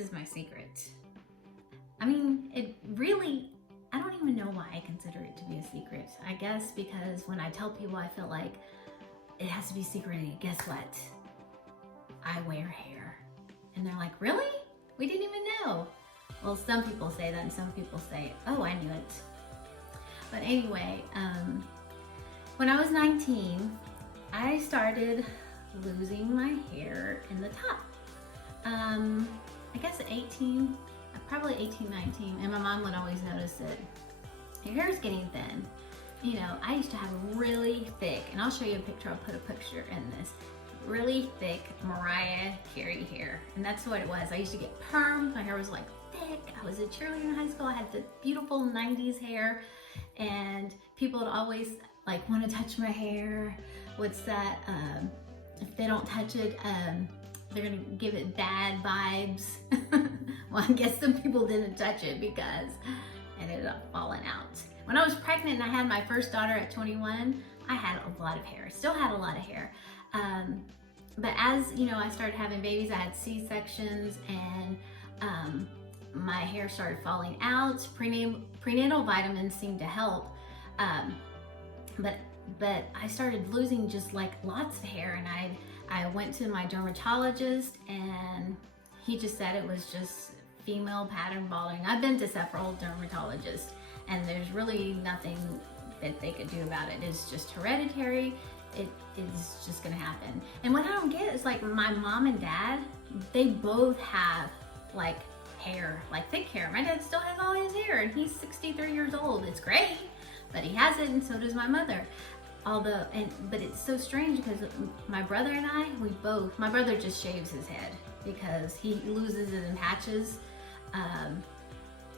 is my secret. I mean, it really, I don't even know why I consider it to be a secret. I guess because when I tell people I feel like it has to be secret, guess what? I wear hair. And they're like, really? We didn't even know. Well, some people say that and some people say, oh, I knew it. But anyway, when I was 19, I started losing my hair in the top. I guess at 18, probably 18, 19, and my mom would always notice that your hair is getting thin. You know, I used to have really thick, and I'll show you a picture, I'll put a picture in this, really thick Mariah Carey hair. And that's what it was. I used to get perms, my hair was like thick. I was a cheerleader in high school, I had the beautiful 90s hair, and people would always like want to touch my hair. What's that? If they don't touch it, they're gonna give it bad vibes. Well, I guess some people didn't touch it because it ended up falling out. When I was pregnant and I had my first daughter at 21, I had a lot of hair, still had a lot of hair. But as you know, I started having babies, I had C-sections, and my hair started falling out. Prenatal vitamins seemed to help, but I started losing just like lots of hair, and I went to my dermatologist, and he just said it was just female pattern balding. I've been to several dermatologists, and there's really nothing that they could do about it. It's just hereditary. It is just gonna happen. And what I don't get is like my mom and dad, they both have like hair, like thick hair. My dad still has all his hair, and he's 63 years old. It's great, but he has it, and so does my mother. But it's so strange because my brother and I, my brother just shaves his head because he loses it in patches.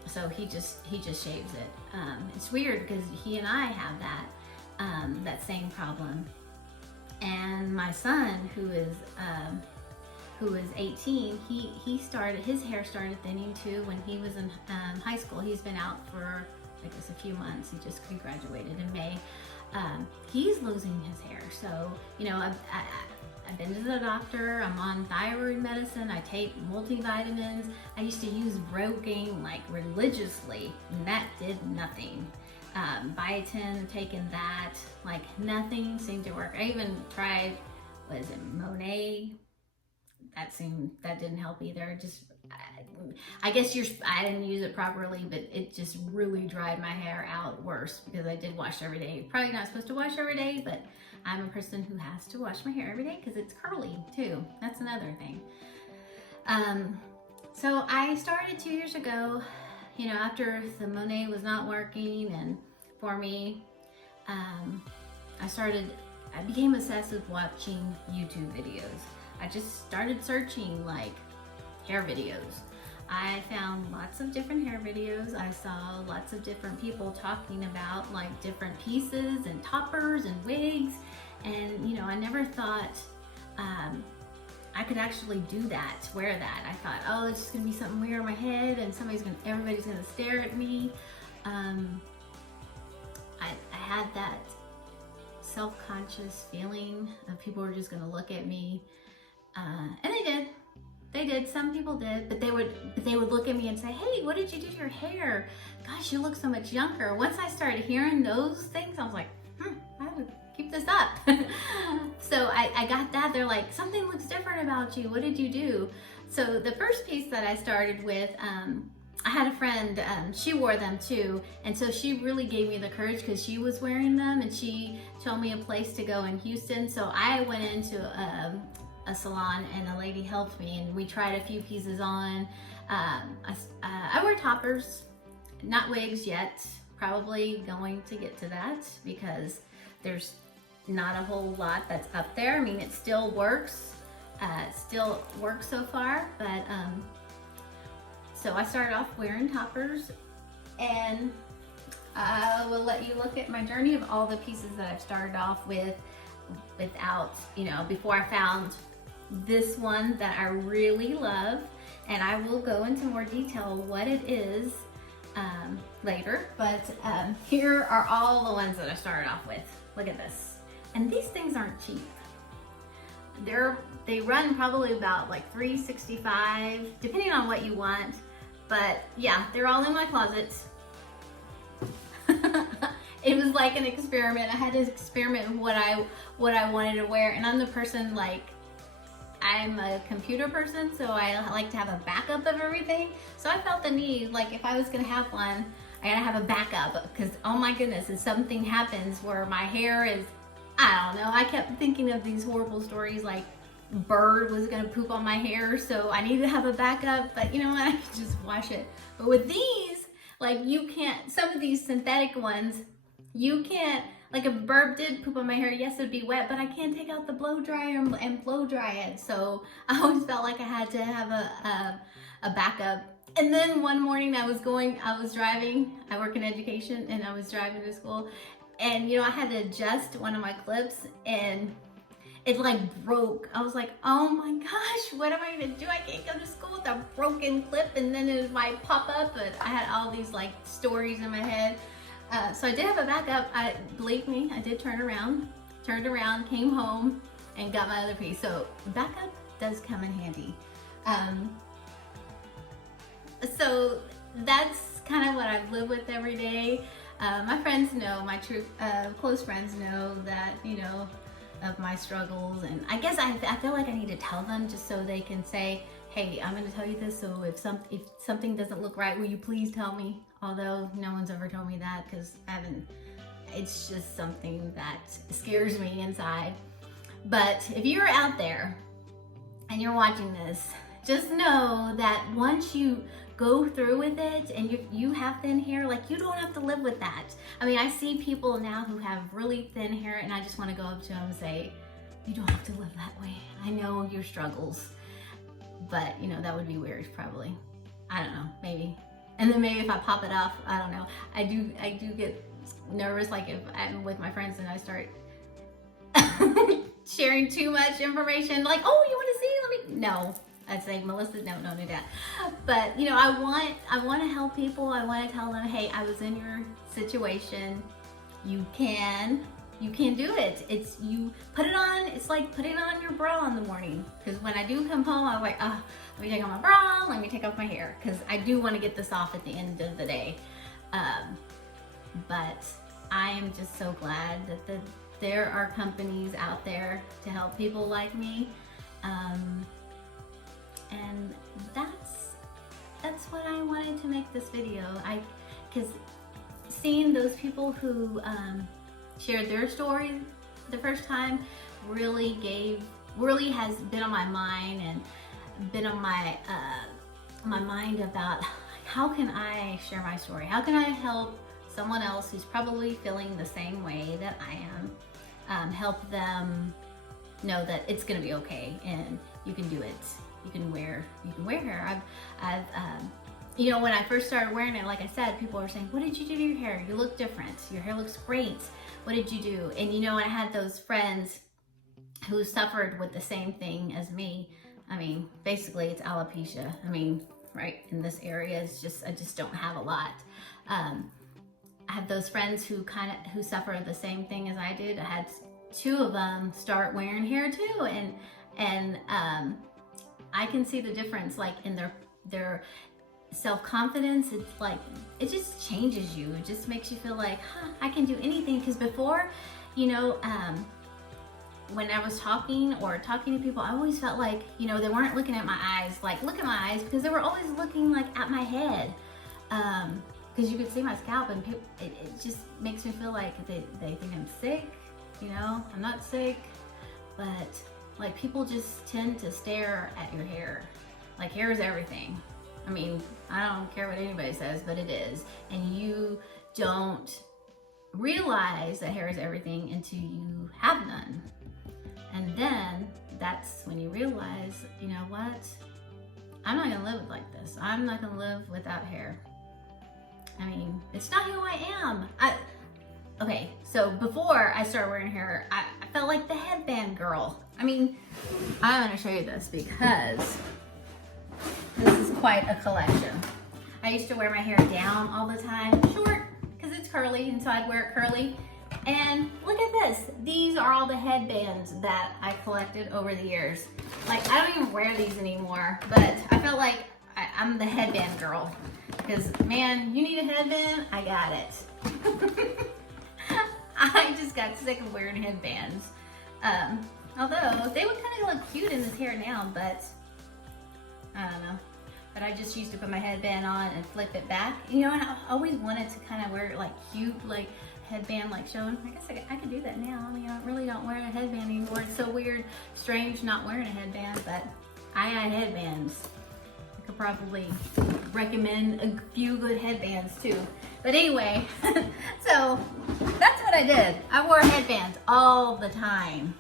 So he just shaves it. It's weird because he and I have that same problem. And my son, who is 18, his hair started thinning too when he was in high school. He's been out for I guess a few months. He graduated in May. He's losing his hair. So, you know, I've been to the doctor, I'm on thyroid medicine, I take multivitamins. I used to use Rogaine like religiously, and that did nothing. Biotin, taking that, like nothing seemed to work. I even tried, what is it, Monet? That didn't help either. I guess I didn't use it properly, but it just really dried my hair out worse because I did wash every day. Probably not supposed to wash every day, but I'm a person who has to wash my hair every day because it's curly too. That's another thing. So I started 2 years ago, you know, after the Monet was not working, and for me, I became obsessed with watching YouTube videos. I just started searching like hair videos. I found lots of different hair videos. I saw lots of different people talking about like different pieces and toppers and wigs. And you know, I never thought I could actually do that, wear that. I thought, oh, it's just gonna be something weird on my head and everybody's gonna stare at me. I had that self-conscious feeling of people were just gonna look at me. And they did, some people did, but they would look at me and say, hey, what did you do to your hair? Gosh, you look so much younger. Once I started hearing those things, I was like, I have to keep this up. So I got that. They're like, something looks different about you. What did you do? So the first piece that I started with, I had a friend, she wore them too. And so she really gave me the courage because she was wearing them, and she told me a place to go in Houston. So I went into a salon, and a lady helped me, and we tried a few pieces on. I wear toppers, not wigs yet. Probably going to get to that because there's not a whole lot that's up there. I mean, it still works. So far, but so I started off wearing toppers, and I will let you look at my journey of all the pieces that I've started off with without, you know, before I found this one that I really love, and I will go into more detail what it is later, but here are all the ones that I started off with. Look at this. And these things aren't cheap. they run probably about like $365, depending on what you want. But yeah, they're all in my closet. It was like an experiment. I had to experiment with what I wanted to wear, and I'm the person, like, I'm a computer person, so I like to have a backup of everything. So I felt the need, like, if I was gonna have one, I gotta have a backup, because oh my goodness, if something happens where my hair is, I don't know, I kept thinking of these horrible stories, like bird was gonna poop on my hair, so I needed to have a backup. But you know what, I could just wash it. But with these, like, you can't, some of these synthetic ones, you can't, like, if a bird did poop on my hair, yes, it'd be wet, but I can't take out the blow dryer and blow dry it. So I always felt like I had to have a backup. And then one morning I was driving, I work in education, and I was driving to school, and you know, I had to adjust one of my clips, and it like broke. I was like, oh my gosh, what am I gonna do? I can't go to school with a broken clip. And then it might pop up, but I had all these like stories in my head. So I did have a backup. Believe me, I did turned around, came home, and got my other piece. So backup does come in handy. So that's kind of what I've lived with every day. My friends know, my true close friends know that, you know, of my struggles, and I guess I feel like I need to tell them, just so they can say, hey, I'm going to tell you this, so if something doesn't look right, will you please tell me? Although no one's ever told me that, because it's just something that scares me inside. But if you're out there and you're watching this, just know that once you go through with it and you have thin hair, like, you don't have to live with that. I mean, I see people now who have really thin hair, and I just want to go up to them and say, you don't have to live that way. I know your struggles, but you know, that would be weird probably. I don't know, maybe. And then maybe if I pop it off, I don't know. I do get nervous, like if I'm with my friends and I start sharing too much information, like, oh, you want to see? Let me, no. I'd say, Melissa, no, don't do that. But you know, I want to help people. I want to tell them, hey, I was in your situation. You can do it. It's, you put it on. It's like putting on your bra in the morning. Because when I do come home, I'm like, oh, let me take off my bra. Let me take off my hair, because I do want to get this off at the end of the day. But I am just so glad that there are companies out there to help people like me. And that's what I wanted to make this video. Because seeing those people who shared their story the first time really has been on my mind, and been on my my mind about how can I share my story? How can I help someone else who's probably feeling the same way that I am? Help them know that it's gonna be okay, and you can do it. You can wear hair. I've you know, when I first started wearing it, like I said, people were saying, what did you do to your hair? You look different. Your hair looks great. What did you do? And you know, I had those friends who suffered with the same thing as me. I mean, basically it's alopecia. I mean, right in this area, it's just, I just don't have a lot. I have those friends who suffered the same thing as I did. I had two of them start wearing hair too, and I can see the difference, like in their self-confidence. It's like, it just changes you. It just makes you feel like, I can do anything. Because before, you know, when I was talking to people, I always felt like, you know, they weren't looking at my eyes, like, look at my eyes, because they were always looking like at my head. Because you could see my scalp, and people, it just makes me feel like they think I'm sick. You know, I'm not sick, but like, people just tend to stare at your hair. Like, hair is everything. I mean, I don't care what anybody says, but it is. And you don't realize that hair is everything until you have none. And then that's when you realize, you know what? I'm not gonna live like this. I'm not gonna live without hair. I mean, it's not who I am. Okay, so before I started wearing hair, I felt like the headband girl. I mean, I'm gonna show you this because this is quite a collection. I used to wear my hair down all the time, short, because it's curly, and so I'd wear it curly. And look at this. these are all the headbands that I collected over the years. Like, I don't even wear these anymore, but I felt like I'm the headband girl. Because, man, you need a headband? I got it. I just got sick of wearing headbands. Although, they would kind of look cute in this hair now, but I don't know. But I just used to put my headband on and flip it back. You know, and I always wanted to kind of wear like cute, like headband, like showing. I guess I could do that now. I mean, I really don't wear a headband anymore. It's so weird, strange not wearing a headband, but I got headbands. I could probably recommend a few good headbands too. But anyway, so that's what I did. I wore headbands all the time.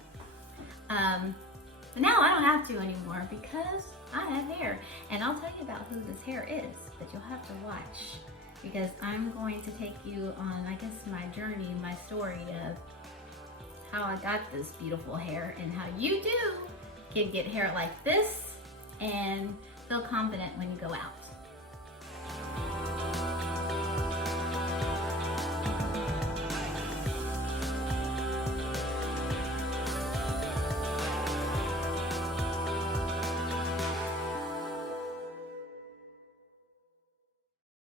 But now I don't have to anymore because I have hair. And I'll tell you about who this hair is, but you'll have to watch because I'm going to take you on, I guess, my journey, my story of how I got this beautiful hair and how you too can get hair like this and feel confident when you go out.